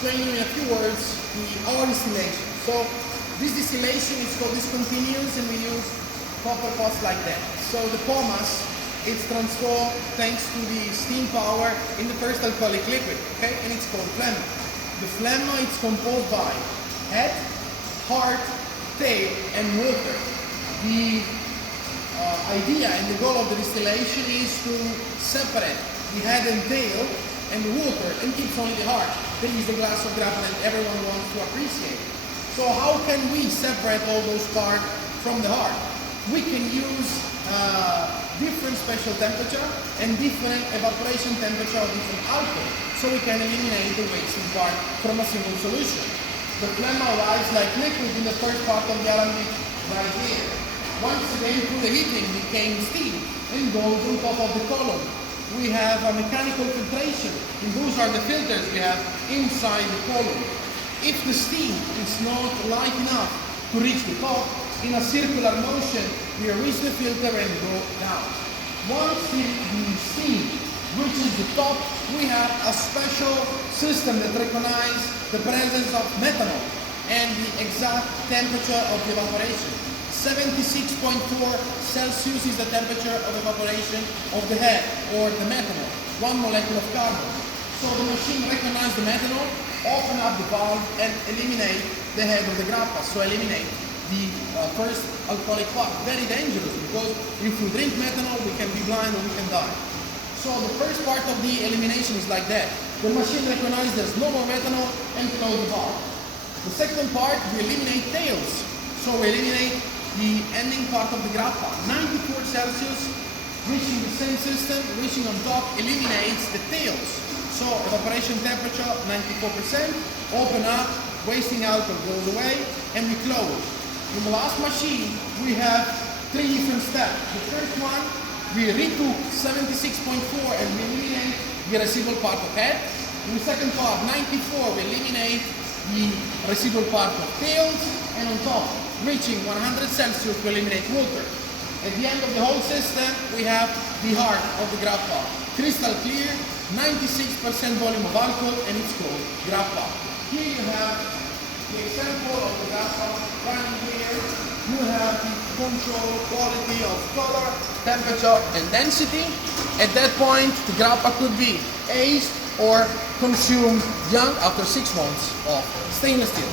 explain you in a few words our distillation. So this distillation is called discontinuous, and we use copper pots like that. So the pomace, it's transformed thanks to the steam power in the first alcoholic liquid, okay? And it's called phlegma. The phlegma is composed by head, heart, tail, and water. The idea and the goal of the distillation is to separate the head and tail and the water and keeps only the heart. That is the glass of grappa that everyone wants to appreciate. So how can we separate all those parts from the heart? We can use different special temperature and different evaporation temperature of different alcohol, so we can eliminate the wasting part from a single solution. The phlegma arrives like liquid in the first part of the alembic right here. Once again, through the heating, became steam and goes on top of the column. We have a mechanical filtration, and those are the filters we have inside the column. If the steam is not light enough to reach the top, in a circular motion, we reach the filter and go down. Once the steam reaches the top, we have a special system that recognizes the presence of methanol and the exact temperature of the evaporation. 76.4 Celsius is the temperature of evaporation of the head, or the methanol, 1 molecule of carbon. So the machine recognizes the methanol, open up the valve and eliminate the head of the grappa, so eliminate the first alcoholic part. Very dangerous, because if we drink methanol, we can be blind or we can die. So the first part of the elimination is like that. The machine recognizes there's no more methanol and close the valve. The second part, we eliminate tails. So we eliminate the ending part of the grappa. 94 Celsius, reaching the same system, reaching on top, eliminates the tails. So evaporation temperature 94%, open up, wasting alcohol goes away, and we close. In the last machine, we have 3 different steps. The first one, we retook 76.4 and we eliminate the residual part of head. In the second part, 94, we eliminate the residual part of tails, and on top, reaching 100 Celsius, we eliminate water. At the end of the whole system, we have the heart of the grappa. Crystal clear, 96% volume of alcohol, and it's called grappa. Here you have the example of the grappa running here. You have the control quality of color, temperature, and density. At that point, the grappa could be aged or consumed young after 6 months of stainless steel.